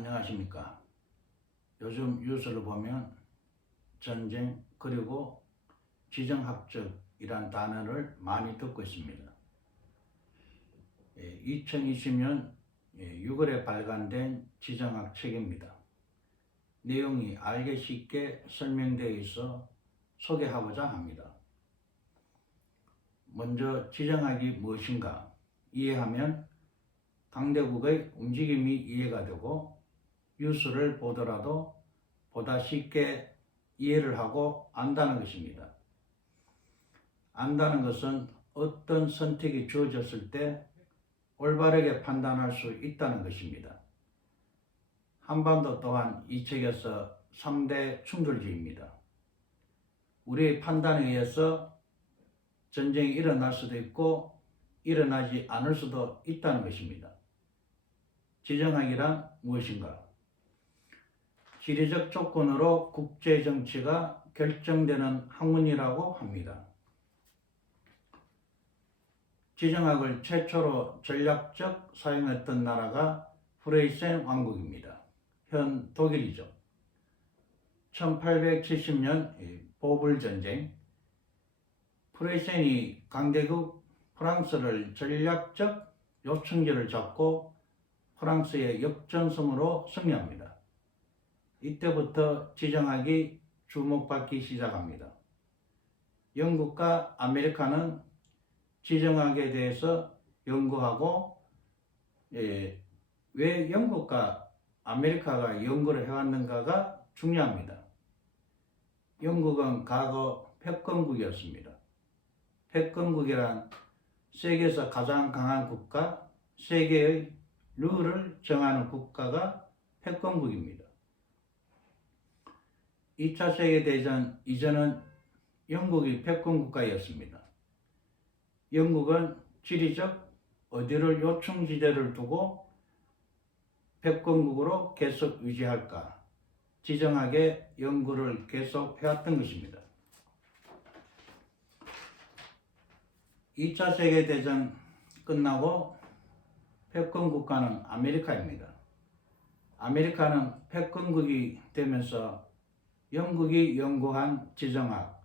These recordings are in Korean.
안녕하십니까. 요즘 뉴스를 보면 전쟁 그리고 지정학적이란 단어를 많이 듣고 있습니다. 2020년 6월에 발간된 지정학 책입니다. 내용이 알기 쉽게 설명되어 있어 소개하고자 합니다. 먼저 지정학이 무엇인가 이해하면 강대국의 움직임이 이해가 되고 뉴스를 보더라도 보다 쉽게 이해를 하고 안다는 것입니다. 안다는 것은 어떤 선택이 주어졌을 때 올바르게 판단할 수 있다는 것입니다. 한반도 또한 이 책에서 3대 충돌지입니다. 우리의 판단에 의해서 전쟁이 일어날 수도 있고 일어나지 않을 수도 있다는 것입니다. 지정학이란 무엇인가? 지리적 조건으로 국제정치가 결정되는 학문이라고 합니다. 지정학을 최초로 전략적 사용했던 나라가 프레이센 왕국입니다. 현 독일이죠. 1870년 보불전쟁, 프레이센이 강대국 프랑스를 전략적 요충지를 잡고 프랑스의 역전승으로 승리합니다. 이때부터 지정학이 주목받기 시작합니다. 영국과 아메리카는 지정학에 대해서 연구하고 왜 영국과 아메리카가 연구를 해왔는가가 중요합니다. 영국은 과거 패권국이었습니다. 패권국이란 세계에서 가장 강한 국가, 세계의 룰을 정하는 국가가 패권국입니다. 2차 세계대전 이전은 영국이 패권국가였습니다. 영국은 지리적 어디를 요충지대를 두고 패권국으로 계속 유지할까 지정학의 연구를 계속 해왔던 것입니다. 2차 세계대전 끝나고 패권국가는 아메리카입니다. 아메리카는 패권국이 되면서 영국이 연구한 지정학,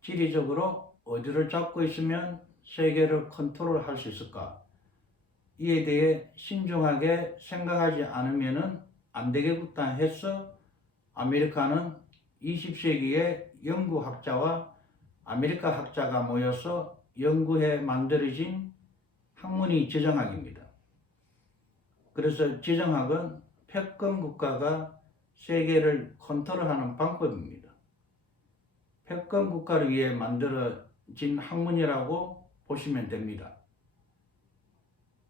지리적으로 어디를 잡고 있으면 세계를 컨트롤할 수 있을까? 이에 대해 신중하게 생각하지 않으면 안 되겠다 해서 아메리카는 20세기에 연구학자와 아메리카 학자가 모여서 연구해 만들어진 학문이 지정학입니다. 그래서 지정학은 패권 국가가 세계를 컨트롤하는 방법입니다. 패권 국가를 위해 만들어진 학문이라고 보시면 됩니다.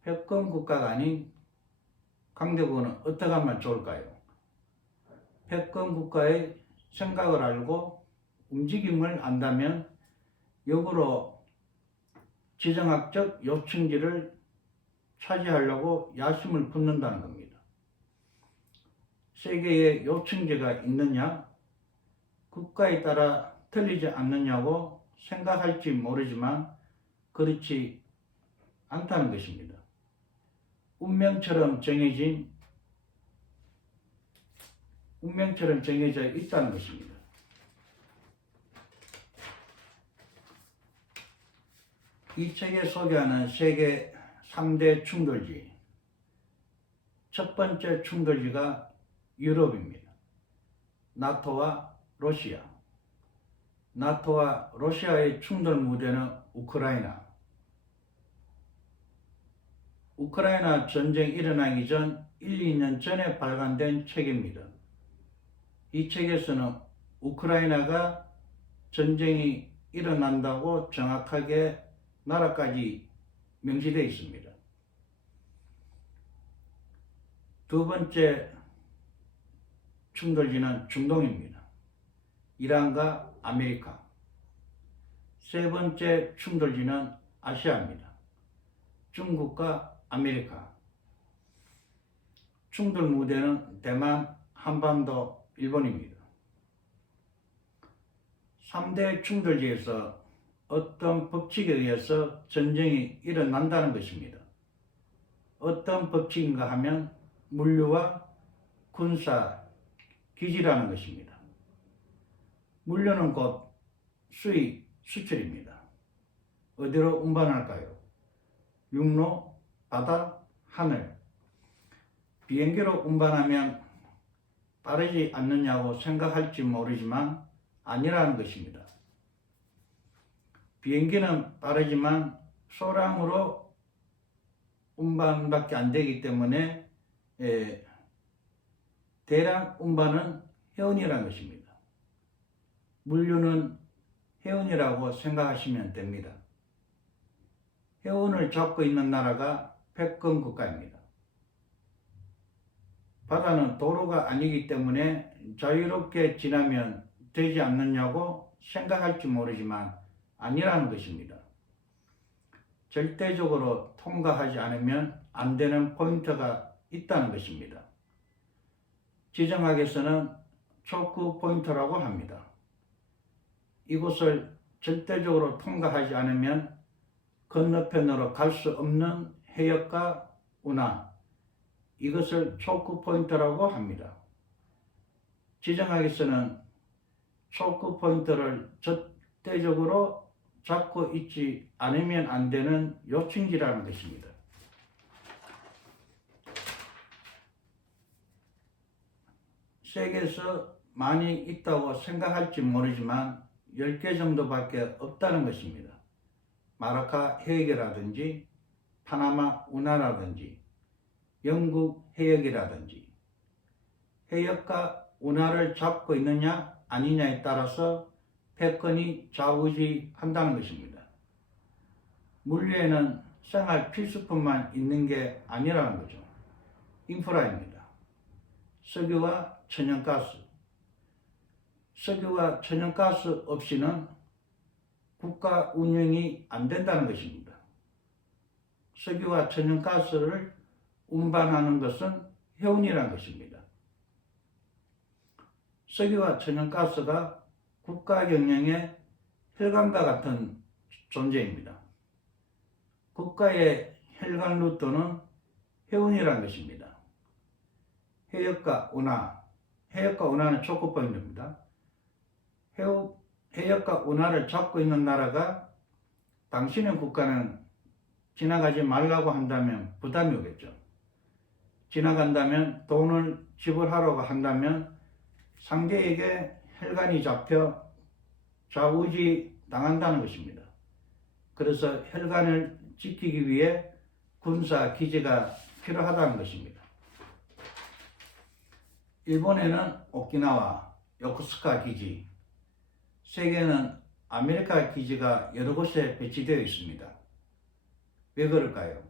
패권 국가가 아닌 강대국은 어떻게 하면 좋을까요? 패권 국가의 생각을 알고 움직임을 안다면 역으로 지정학적 요충지를 차지하려고 야심을 붓는다는 겁니다. 세계에 요충지가 있느냐, 국가에 따라 틀리지 않느냐고 생각할지 모르지만 그렇지 않다는 것입니다. 운명처럼 정해져 있다는 것입니다. 이 책에 소개하는 세계 3대 충돌지, 첫 번째 충돌지가 유럽입니다. 나토와 러시아. 나토와 러시아의 충돌 무대는 우크라이나. 우크라이나 전쟁 일어나기 전 1, 2년 전에 발간된 책입니다. 이 책에서는 우크라이나가 전쟁이 일어난다고 정확하게 나라까지 명시되어 있습니다. 두 번째 충돌지는 중동입니다. 이란과 아메리카. 세 번째 충돌지는 아시아입니다. 중국과 아메리카. 충돌 무대는 대만, 한반도, 일본입니다. 3대 충돌지에서 어떤 법칙에 의해서 전쟁이 일어난다는 것입니다. 어떤 법칙인가 하면 물류와 군사 기지라는 것입니다. 물류는 곧 수입, 수출입니다. 어디로 운반할까요? 육로, 바다, 하늘. 비행기로 운반하면 빠르지 않느냐고 생각할지 모르지만 아니라는 것입니다. 비행기는 빠르지만 소량으로 운반밖에 안 되기 때문에 대량 운반은 해운이라는 것입니다. 물류는 해운이라고 생각하시면 됩니다. 해운을 잡고 있는 나라가 패권 국가입니다. 바다는 도로가 아니기 때문에 자유롭게 지나면 되지 않느냐고 생각할지 모르지만 아니라는 것입니다. 절대적으로 통과하지 않으면 안 되는 포인트가 있다는 것입니다. 지정학에서는 초크 포인트라고 합니다. 이곳을 절대적으로 통과하지 않으면 건너편으로 갈 수 없는 해역과 운하, 이것을 초크 포인트라고 합니다. 지정학에서는 초크 포인트를 절대적으로 잡고 있지 않으면 안 되는 요충지라는 것입니다. 세계에서 많이 있다고 생각할지 모르지만 10개 정도밖에 없다는 것입니다. 마라카 해역이라든지 파나마 운하라든지 영국 해역이라든지 해역과 운하를 잡고 있느냐 아니냐에 따라서 패권이 좌우지한다는 것입니다. 물류에는 생활 필수품만 있는 게 아니라는 거죠. 인프라입니다. 석유와 천연가스. 석유와 천연가스 없이는 국가 운영이 안 된다는 것입니다. 석유와 천연가스를 운반하는 것은 해운이라는 것입니다. 석유와 천연가스가 국가 경영의 혈관과 같은 존재입니다. 국가의 혈관 루트는 해운이라는 것입니다. 해역과 운하, 해역과 운하는 초크 포인트입니다. 해역과 운하를 잡고 있는 나라가 당신의 국가는 지나가지 말라고 한다면 부담이 오겠죠. 지나간다면 돈을 지불하라고 한다면 상대에게 혈관이 잡혀 좌우지 당한다는 것입니다. 그래서 혈관을 지키기 위해 군사 기지가 필요하다는 것입니다. 일본에는 오키나와, 요코스카 기지, 세계에는 아메리카 기지가 여러 곳에 배치되어 있습니다. 왜 그럴까요?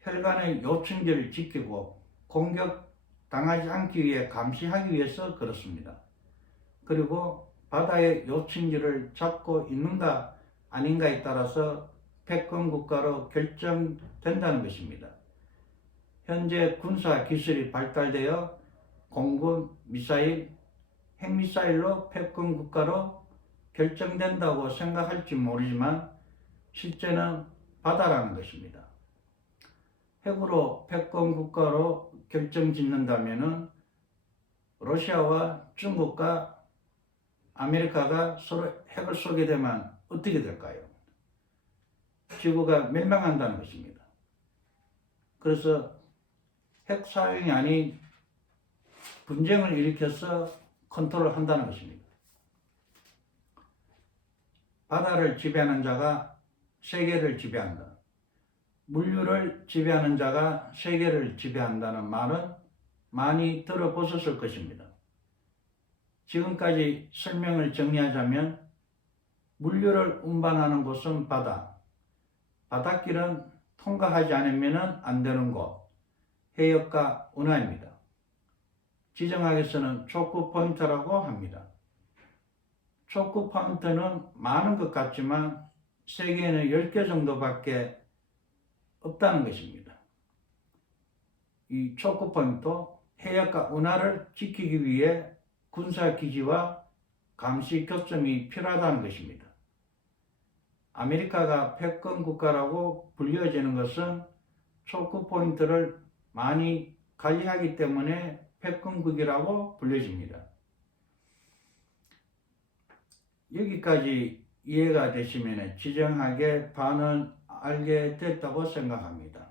혈관의 요충지를 지키고 공격당하지 않기 위해 감시하기 위해서 그렇습니다. 그리고 바다의 요충지를 잡고 있는가 아닌가에 따라서 패권 국가로 결정된다는 것입니다. 현재 군사 기술이 발달되어 공군, 미사일, 핵미사일로 패권 국가로 결정된다고 생각할지 모르지만 실제는 바다라는 것입니다. 핵으로 패권 국가로 결정짓는다면 러시아와 중국과 아메리카가 서로 핵을 쏘게 되면 어떻게 될까요? 지구가 멸망한다는 것입니다. 그래서 핵 사용이 아닌 분쟁을 일으켜서 컨트롤한다는 것입니다. 바다를 지배하는 자가 세계를 지배한다. 물류를 지배하는 자가 세계를 지배한다는 말은 많이 들어보셨을 것입니다. 지금까지 설명을 정리하자면 물류를 운반하는 곳은 바다, 바닷길은 통과하지 않으면 안 되는 곳, 해역과 운하입니다. 지정학에서는 초크 포인트라고 합니다. 초크 포인트는 많은 것 같지만 세계에는 10개 정도밖에 없다는 것입니다. 이 초크 포인트, 해역과 운하를 지키기 위해 군사기지와 감시 교점이 필요하다는 것입니다. 아메리카가 패권 국가라고 불려지는 것은 초크 포인트를 많이 관리하기 때문에 패권국이라고 불려집니다. 여기까지 이해가 되시면 지정학의 반은 알게 됐다고 생각합니다.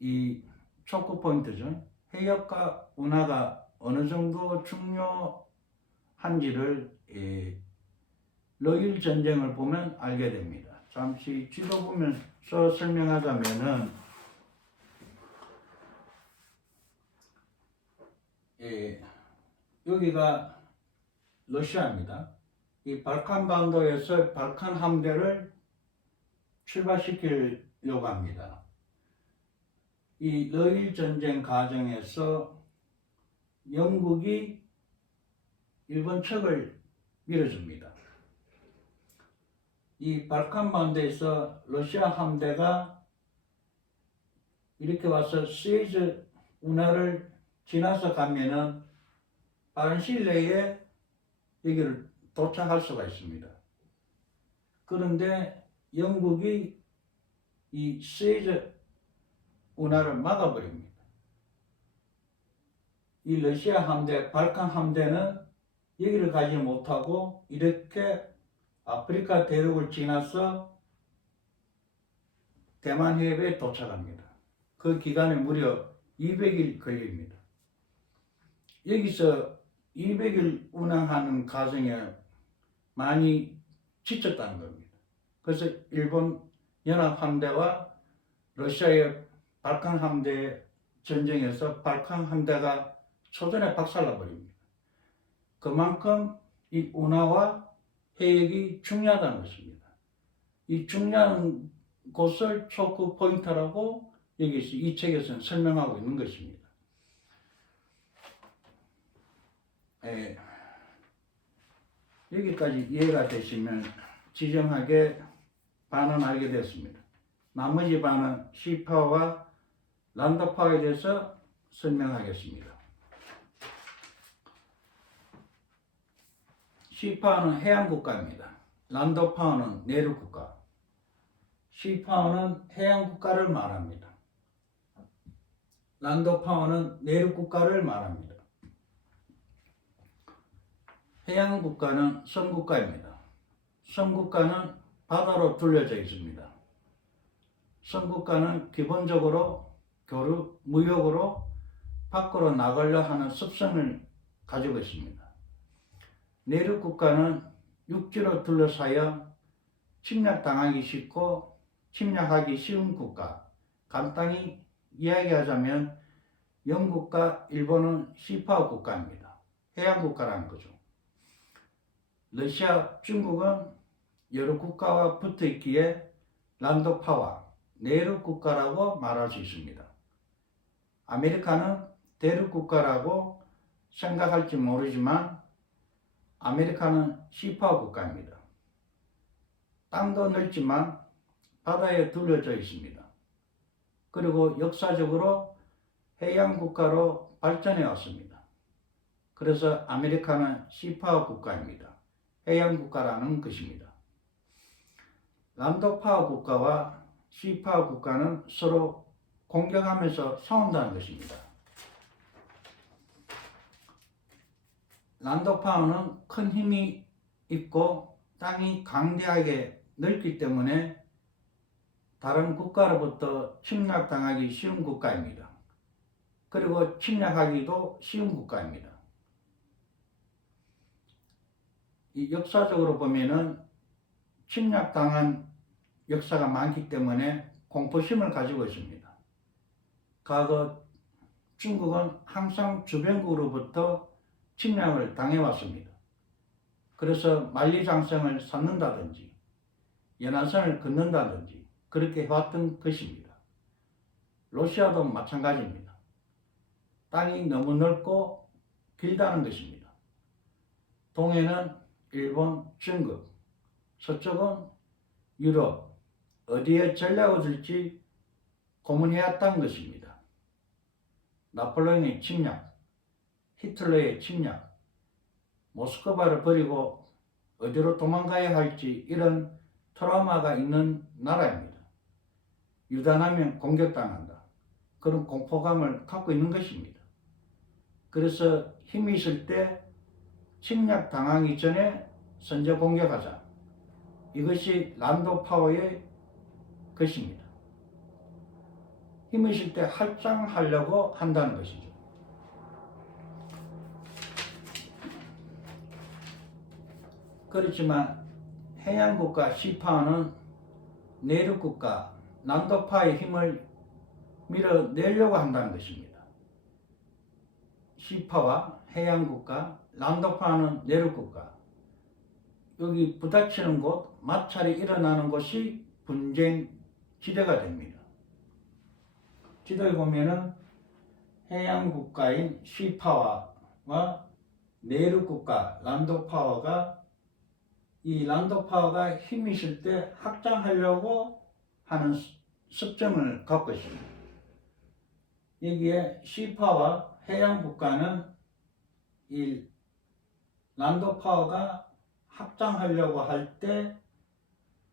이 초크 포인트죠. 해역과 운하가 어느 정도 중요한지를 러일 전쟁을 보면 알게 됩니다. 잠시 지도 보면서 설명하자면은 여기가 러시아입니다. 이 발칸 반도에서 발칸 함대를 출발시키려고 합니다. 이 러일 전쟁 과정에서 영국이 일본 측을 밀어줍니다. 이 발칸 반도에서 러시아 함대가 이렇게 와서 스웨즈 운하를 지나서 가면은 빠른 시일 내에 여기를 도착할 수가 있습니다. 그런데 영국이 이 스웨즈 운하를 막아버립니다. 이 러시아 함대, 발칸 함대는 여기를 가지 못하고 이렇게 아프리카 대륙을 지나서 대만 해협에 도착합니다. 그 기간에 무려 200일 걸립니다. 여기서 200일 운항하는 과정에 많이 지쳤다는 겁니다. 그래서 일본 연합 함대와 러시아의 발칸 함대 전쟁에서 발칸 함대가 초전에 박살나 버립니다. 그만큼 이 운하와 해역이 중요하다는 것입니다. 이 중요한 곳을 초크 포인트라고 여기서 이 책에서는 설명하고 있는 것입니다. 여기까지 이해가 되시면 지정학의 반은 알게 됐습니다. 나머지 반은 시파와 란더파에 대해서 설명하겠습니다. 시파는 해양국가입니다. 란더파는 내륙국가. 시파는 해양국가를 말합니다. 란더파는 내륙국가를 말합니다. 해양국가는 섬국가입니다. 섬국가는 바다로 둘러져 있습니다. 섬국가는 기본적으로 무역으로 밖으로 나가려 하는 습성을 가지고 있습니다. 내륙국가는 육지로 둘러싸여 침략당하기 쉽고 침략하기 쉬운 국가. 간단히 이야기하자면 영국과 일본은 시파 국가입니다. 해양국가라는 거죠. 러시아, 중국은 여러 국가와 붙어 있기에 란도파와 내륙국가라고 말할 수 있습니다. 아메리카는 대륙국가라고 생각할지 모르지만 아메리카는 시파 국가입니다. 땅도 넓지만 바다에 둘러져 있습니다. 그리고 역사적으로 해양국가로 발전해 왔습니다. 그래서 아메리카는 시파 국가입니다. 해양국가라는 것입니다. 란도파 국가와 시파 국가는 서로 공격하면서 싸운다는 것입니다. 란도파는 큰 힘이 있고 땅이 강대하게 넓기 때문에 다른 국가로부터 침략당하기 쉬운 국가입니다. 그리고 침략하기도 쉬운 국가입니다. 이 역사적으로 보면은 침략당한 역사가 많기 때문에 공포심을 가지고 있습니다. 과거 중국은 항상 주변국으로부터 침략을 당해왔습니다. 그래서 만리장성을 쌓는다든지 연안선을 긋는다든지 그렇게 해왔던 것입니다. 러시아도 마찬가지입니다. 땅이 너무 넓고 길다는 것입니다. 동해는 일본, 중국, 서쪽은 유럽, 어디에 전략을 줄지 고민해왔다는 것입니다. 나폴레옹의 침략, 히틀러의 침략, 모스크바를 버리고 어디로 도망가야 할지 이런 트라우마가 있는 나라입니다. 유단하면 공격당한다. 그런 공포감을 갖고 있는 것입니다. 그래서 힘이 있을 때 침략 당하기 전에 선제 공격하자. 이것이 란도 파워의 것입니다. 힘이 있을 때 확장하려고 한다는 것이죠. 그렇지만 해양국가 시파와는 내륙국가 란도파의 힘을 밀어내려고 한다는 것입니다. 시파와 해양국가, 란도파는 내륙국가, 여기 부딪히는 곳, 마찰이 일어나는 곳이 분쟁 지대가 됩니다. 지도에 보면은 해양국가인 시파와와 내륙국가 란도파와가 이 란도파와가 힘이 있을 때 확장하려고 하는 습성을 갖고 있습니다. 여기에 시파와 해양국가는 이 란도파와가 확장하려고 할 때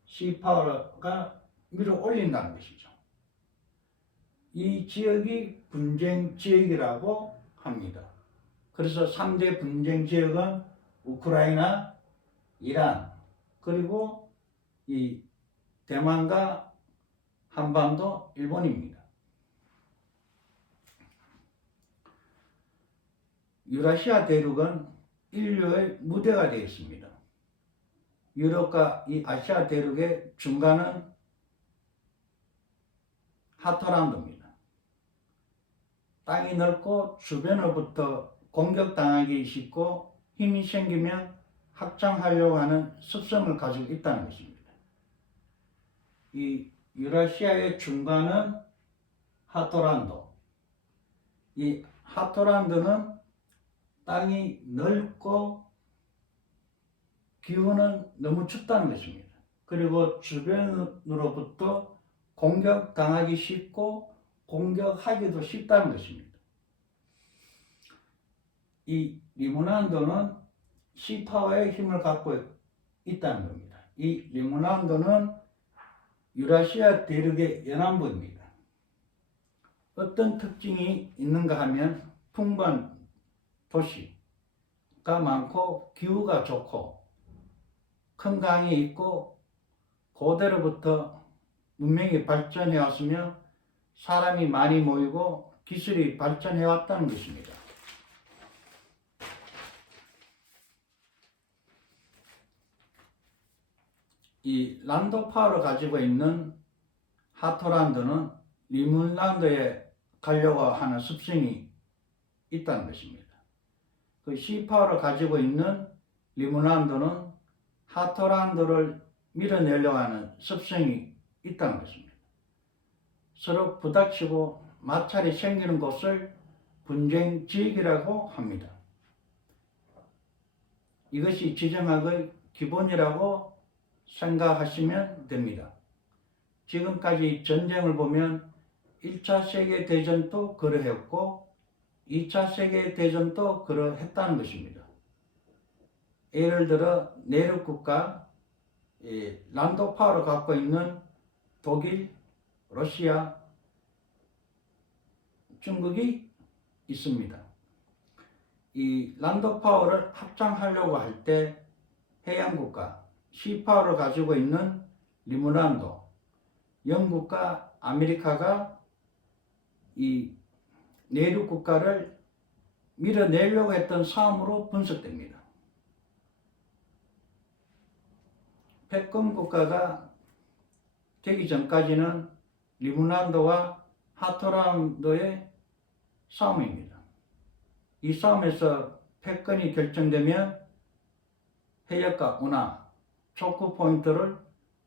시파와가 밀어 올린다는 것이죠. 이 지역이 분쟁 지역이라고 합니다. 그래서 3대 분쟁 지역은 우크라이나, 이란, 그리고 이 대만과 한반도, 일본입니다. 유라시아 대륙은 인류의 무대가 되어 있습니다. 유럽과 이 아시아 대륙의 중간은 하토란드입니다. 땅이 넓고 주변으로부터 공격당하기 쉽고 힘이 생기면 확장하려고 하는 습성을 가지고 있다는 것입니다. 이 유라시아의 중간은 하토란드. 이 하토란드는 땅이 넓고 기후는 너무 춥다는 것입니다. 그리고 주변으로부터 공격당하기 쉽고 공격하기도 쉽다는 것입니다. 이 리무난도는 시파와의 힘을 갖고 있다는 겁니다. 이 리무난도는 유라시아 대륙의 연안부입니다. 어떤 특징이 있는가 하면 풍부한 도시가 많고 기후가 좋고 큰 강이 있고 고대로부터 문명이 발전해 왔으며 사람이 많이 모이고 기술이 발전해 왔다는 것입니다. 이 란도파워를 가지고 있는 하토란드는 리문란드에 가려고 하는 습성이 있다는 것입니다. 그 시파워를 가지고 있는 리문란드는 하토란드를 밀어내려고 하는 습성이 있다는 것입니다. 서로 부닥치고 마찰이 생기는 곳을 분쟁 지역이라고 합니다. 이것이 지정학의 기본이라고 생각하시면 됩니다. 지금까지 전쟁을 보면 1차 세계대전도 그러했고 2차 세계대전도 그러했다는 것입니다. 예를 들어 내륙국가 란도파워를 갖고 있는 독일, 러시아, 중국이 있습니다. 이 란도파워를 확장하려고 할 때 해양국가, 시파워를 가지고 있는 리무란도, 영국과 아메리카가 이 내륙국가를 밀어내려고 했던 싸움으로 분석됩니다. 패권 국가가 되기 전까지는 리무란도와 하토란도의 싸움입니다. 이 싸움에서 패권이 결정되면 해역과 운하, 초크 포인트를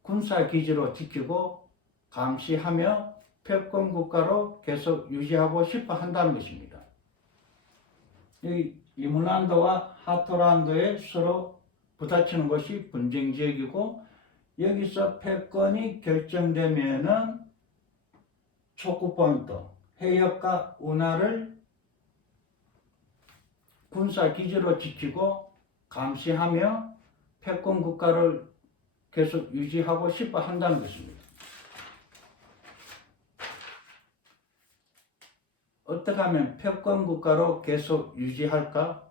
군사기지로 지키고 감시하며 패권 국가로 계속 유지하고 싶어 한다는 것입니다. 이 리무란도와 하토란도에 서로 부딪히는 것이 분쟁 지역이고 여기서 패권이 결정되면은 초크 포인트, 해역과 운하를 군사기지로 지키고 감시하며 패권 국가를 계속 유지하고 싶어 한다는 것입니다. 어떻게 하면 패권 국가로 계속 유지할까?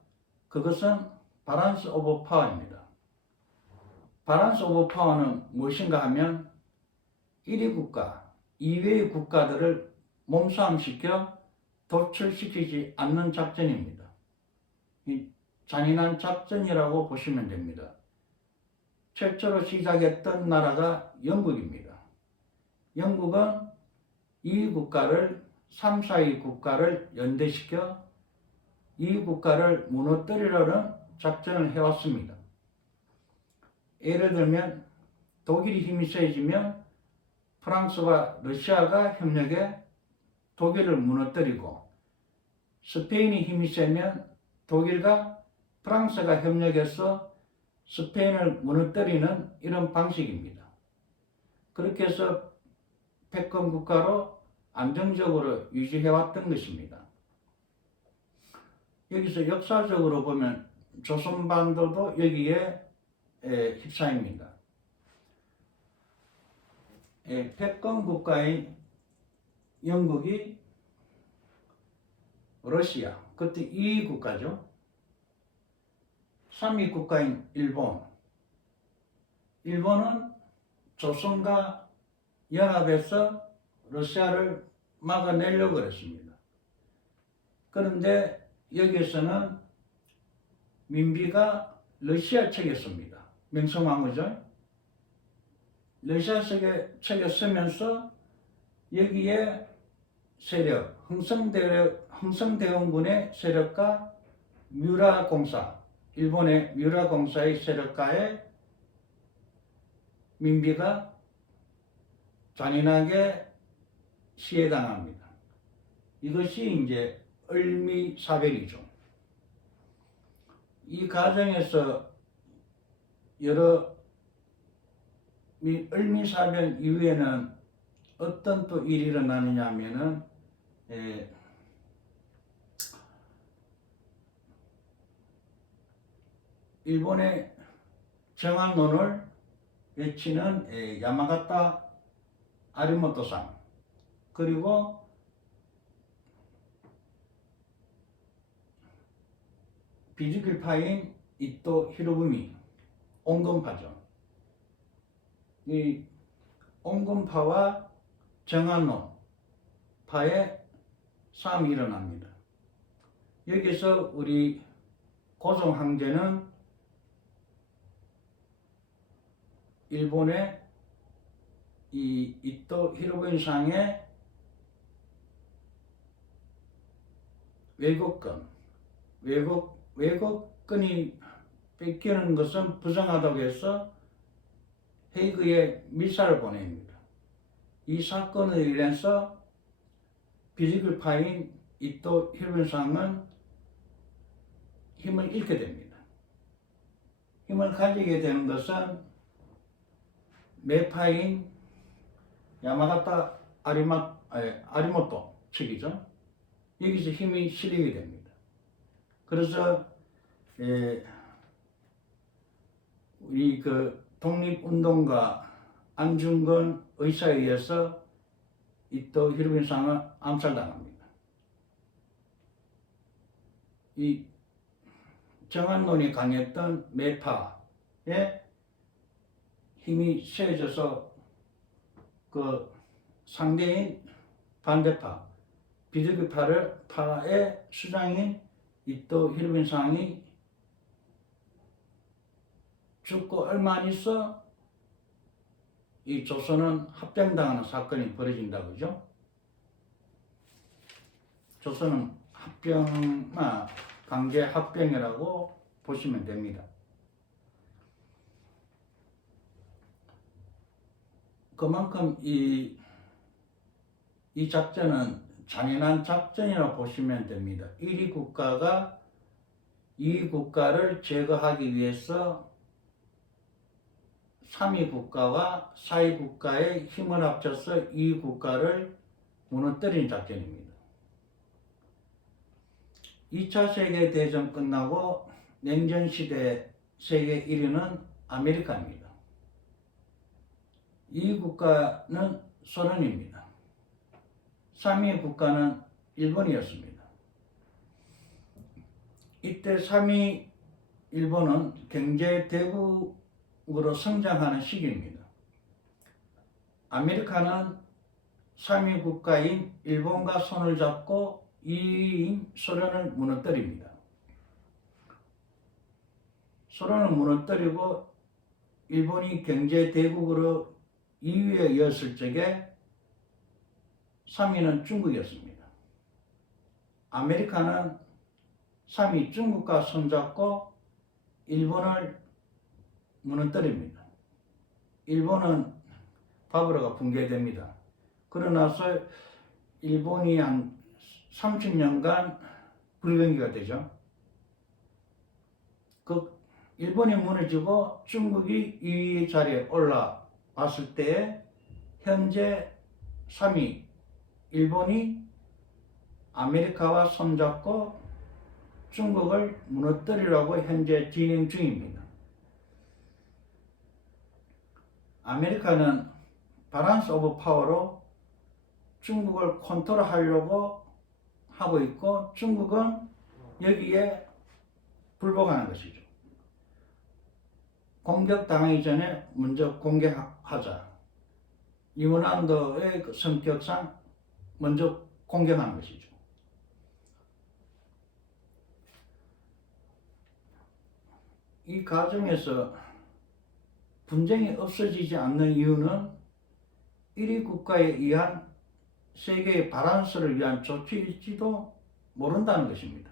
그것은 바란스 오브 파워입니다. 바란스 오브 파워는 무엇인가 하면 1위 국가, 2위의 국가들을 몸싸움시켜 도출시키지 않는 작전입니다. 이 잔인한 작전이라고 보시면 됩니다. 최초로 시작했던 나라가 영국입니다. 영국은 2위 국가를 3, 4위 국가를 연대시켜 2위 국가를 무너뜨리려는 작전을 해왔습니다. 예를 들면 독일이 힘이 세지면 프랑스와 러시아가 협력해 독일을 무너뜨리고, 스페인이 힘이 세면 독일과 프랑스가 협력해서 스페인을 무너뜨리는 이런 방식입니다. 그렇게 해서 패권 국가로 안정적으로 유지해왔던 것입니다. 여기서 역사적으로 보면 조선반도도 여기에 휩싸입니다. 패권 국가인 영국이 러시아, 그때 2위 국가죠. 3위 국가인 일본. 일본은 조선과 연합해서 러시아를 막아내려고 했습니다. 그런데 여기에서는 민비가 러시아 측에 섭니다. 명성황후죠. 러시아 측에 서면서 여기에 세력, 흥성대원군의 세력과 뮤라공사, 일본의 뮤라공사의 세력과의 민비가 잔인하게 시해당합니다. 이것이 이제 을미사변이죠. 이 과정에서 을미사변 이후에는 어떤 또 일이 일어나느냐 하면은 일본의 정한론을 외치는 야마가타 아리모토상, 그리고 비즈길파인 이토 히로부미, 온건파죠. 이 온건파와 정한론파의 싸움이 일어납니다. 여기서 우리 고종 황제는 일본의 이 이토 히로부미상의 외국권이 뺏기는 것은 부정하다고 해서 헤이그에 미사를 보냅니다. 이 사건으로 인해서 비즈길파인 이토 히로부미상은 힘을 잃게 됩니다. 힘을 가지게 되는 것은 매파인 야마가타 아리모토 측이죠. 여기서 힘이 실리게 됩니다. 그래서 우리 그 독립운동가 안중근 의사에 의해서 이토 히로부미상은 암살당합니다. 이 정한론이 강했던 매파의 힘이 세져서 그 상대인 반대파, 비즈길파의 수장인 이토 히로부미상이 죽고 얼마 안 있어 이 조선은 합병당하는 사건이 벌어진다고 그죠? 조선은 강제 합병이라고 보시면 됩니다. 그만큼 이 작전은 잔인한 작전이라고 보시면 됩니다. 1위 국가가 2위 국가를 제거하기 위해서 3위 국가와 4위 국가의 힘을 합쳐서 2위 국가를 무너뜨리는 작전입니다. 2차 세계대전 끝나고 냉전시대 세계 1위는 아메리카입니다. 2위 국가는 소련입니다. 3위 국가는 일본이었습니다. 이때 3위 일본은 경제 대국으로 성장하는 시기입니다. 아메리카는 3위 국가인 일본과 손을 잡고 2위인 소련을 무너뜨립니다. 소련을 무너뜨리고 일본이 경제 대국으로 2위에 이었을 적에 3위는 중국이었습니다. 아메리카는 3위 중국과 손잡고 일본을 무너뜨립니다. 일본은 바브로가 붕괴됩니다. 그러나서 일본이 한 30년간 불경기가 되죠. 그 일본이 무너지고 중국이 2위 자리에 올라왔을 때 현재 3위 일본이 아메리카와 손잡고 중국을 무너뜨리려고 현재 진행 중입니다. 아메리카는 바란스 오브 파워로 중국을 컨트롤하려고 하고 있고 중국은 여기에 불복하는 것이죠. 공격당하기 전에 먼저 공격하자. 이문안도의 성격상 먼저 공격하는 것이죠. 이 과정에서 분쟁이 없어지지 않는 이유는 1위 국가에 의한 세계의 바란스를 위한 조치일지도 모른다는 것입니다.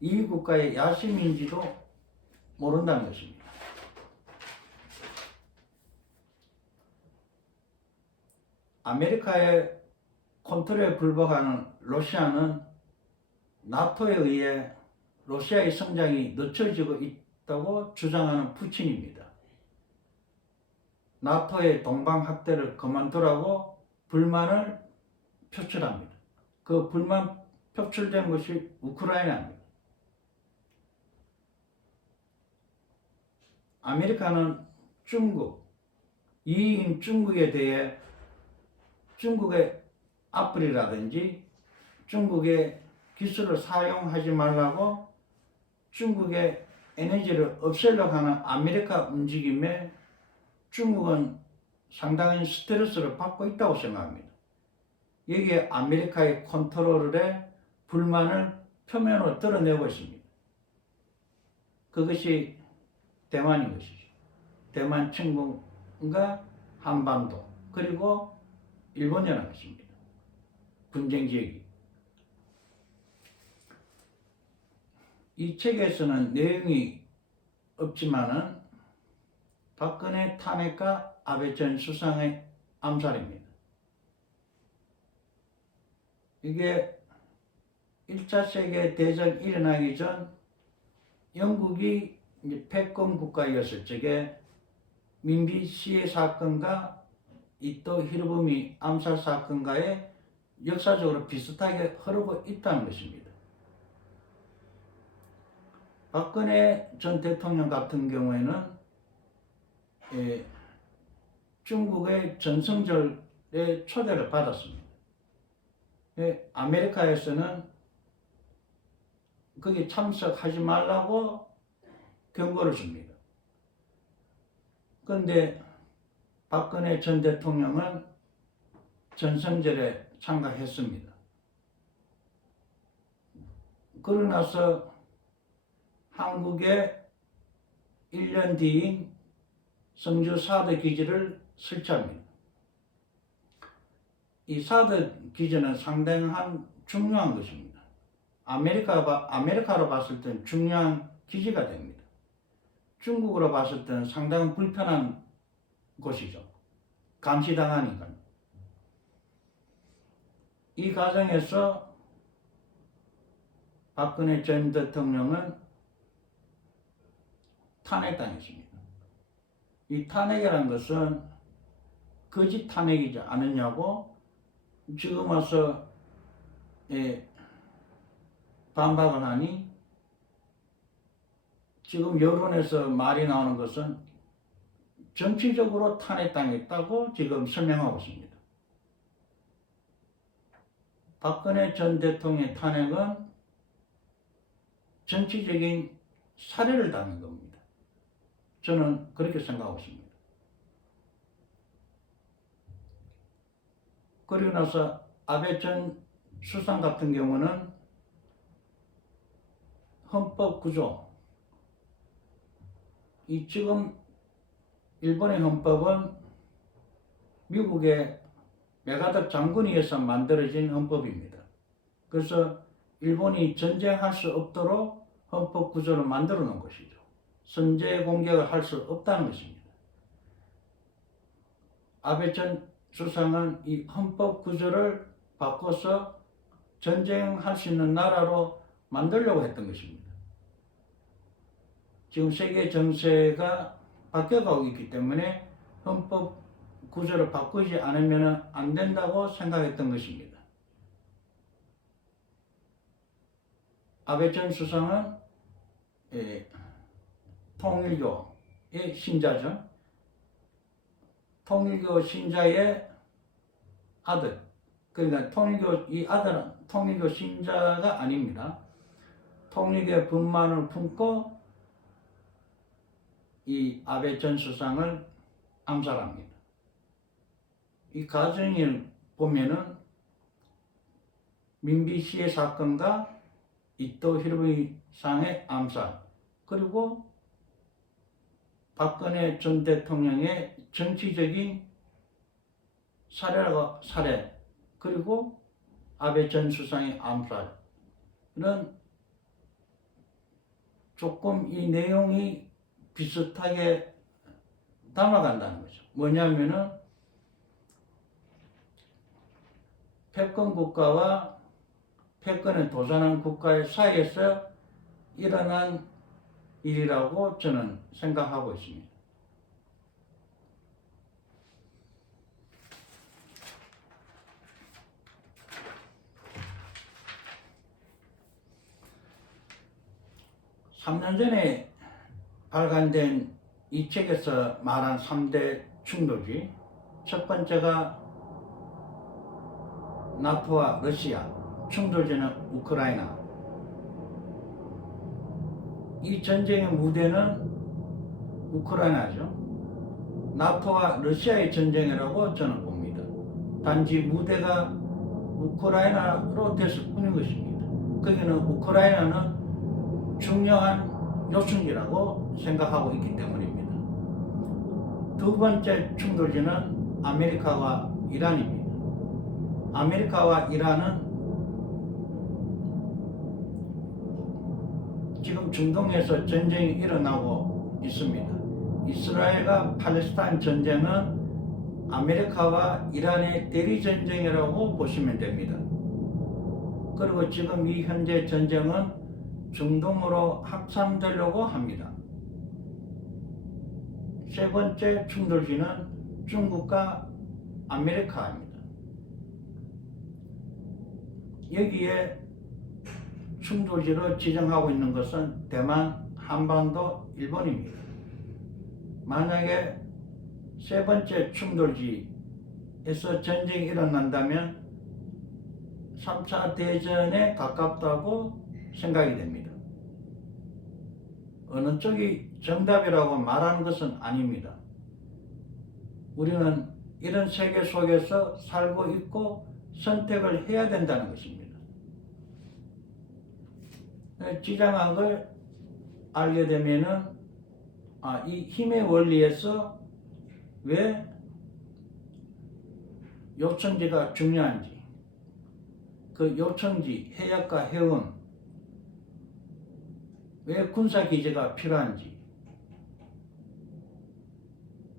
2위 국가의 야심인지도 모른다는 것입니다. 아메리카의 컨트롤에 불복하는 러시아는 나토에 의해 러시아의 성장이 늦춰지고 있다고 주장하는 푸틴입니다. 나토의 동방 확대를 그만두라고 불만을 표출합니다. 그 불만 표출된 것이 우크라이나입니다. 아메리카는 중국, 2위인 중국에 대해 중국의 애플이라든지 중국의 기술을 사용하지 말라고 중국의 에너지를 없애려고 하는 아메리카 움직임에 중국은 상당히 스트레스를 받고 있다고 생각합니다. 여기에 아메리카의 컨트롤에 불만을 표면으로 드러내고 있습니다. 그것이 대만인 것이죠. 대만 침공과 한반도 그리고 일본이라는 것입니다. 분쟁 지역이. 이 책에서는 내용이 없지만은 박근혜 탄핵과 아베 전 수상의 암살입니다. 이게 1차 세계대전 일어나기 전 영국이 패권 국가였을 적에 민비 시해 사건과 이토 히로부미 암살 사건과의 역사적으로 비슷하게 흐르고 있다는 것입니다. 박근혜 전 대통령 같은 경우에는 중국의 전성절에 초대를 받았습니다. 아메리카에서는 거기 참석하지 말라고 경고를 줍니다. 그런데 박근혜 전 대통령은 전성절에 참가했습니다. 그러고 나서 한국의 1년 뒤인 성주 사드 기지를 설치합니다. 이 사드 기지는 상당한 중요한 것입니다. 아메리카로 봤을 때는 중요한 기지가 됩니다. 중국으로 봤을 때는 상당히 불편한 곳이죠. 감시당하니까. 이 과정에서 박근혜 전 대통령은 탄핵당했습니다. 이 탄핵이라는 것은 거짓 탄핵이지 않느냐고 지금 와서 반박을 하니 지금 여론에서 말이 나오는 것은 정치적으로 탄핵당했다고 지금 설명하고 있습니다. 박근혜 전 대통령의 탄핵은 정치적인 살해를 당한 겁니다. 저는 그렇게 생각하고 있습니다. 그리고 나서 아베 전 수상 같은 경우는 헌법 구조, 이 지금 일본의 헌법은 미국의 메가덕 장군에 의해서 만들어진 헌법입니다. 그래서 일본이 전쟁할 수 없도록 헌법 구조를 만들어 놓은 것이죠. 선제 공격을 할 수 없다는 것입니다. 아베 전 수상은 이 헌법 구조를 바꿔서 전쟁할 수 있는 나라로 만들려고 했던 것입니다. 지금 세계 정세가 바뀌어가고 있기 때문에 헌법 구조를 바꾸지 않으면 안 된다고 생각했던 것입니다. 아베 전 수상은 통일교의 신자죠. 통일교 신자의 아들, 그러니까 이 아들은 통일교 신자가 아닙니다. 통일교의 분만을 품고 이 아베 전 수상을 암살합니다. 이 과정을 보면은 민비시의 사건과 이토 히로부미상의 암살, 그리고 박근혜 전 대통령의 정치적인 살해, 그리고 아베 전 수상의 암살, 이런 조금 이 내용이 비슷하게 담아간다는 거죠. 뭐냐면은 패권 국가와 패권에 도전한 국가의 사이에서 일어난 일이라고 저는 생각하고 있습니다. (3년) 전에 발간된 이 책에서 말한 3대 충돌이, 첫 번째가 나토와 러시아, 충돌지는 우크라이나. 이 전쟁의 무대는 우크라이나죠. 나토와 러시아의 전쟁이라고 저는 봅니다. 단지 무대가 우크라이나로 됐을 뿐인 것입니다. 거기는 우크라이나는 중요한 요충지라고 생각하고 있기 때문입니다. 두 번째 충돌지는 아메리카와 이란입니다. 아메리카와 이란은 지금 중동에서 전쟁이 일어나고 있습니다. 이스라엘과 팔레스타인 전쟁은 아메리카와 이란의 대리 전쟁이라고 보시면 됩니다. 그리고 지금 이 현재 전쟁은 중동으로 확산되려고 합니다. 세 번째 충돌지는 중국과 아메리카입니다. 여기에 충돌지로 지정하고 있는 것은 대만, 한반도, 일본입니다. 만약에 세 번째 충돌지에서 전쟁이 일어난다면 3차 대전에 가깝다고 생각이 됩니다. 어느 쪽이 정답이라고 말하는 것은 아닙니다. 우리는 이런 세계 속에서 살고 있고 선택을 해야 된다는 것입니다. 지정한 걸 알게 되면은 이 힘의 원리에서 왜 요청지가 중요한지, 그 요청지, 해역과 해운, 왜 군사기지가 필요한지,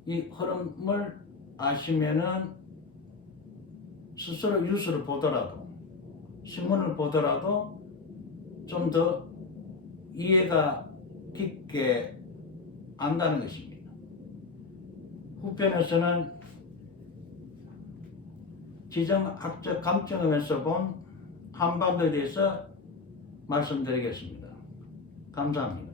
이 흐름을 아시면은 스스로 뉴스를 보더라도, 신문을 보더라도 좀 더 이해가 깊게 안다는 것입니다. 후편에서는 지정학적 관점에서 본 한반도에 대해서 말씀드리겠습니다. 감사합니다.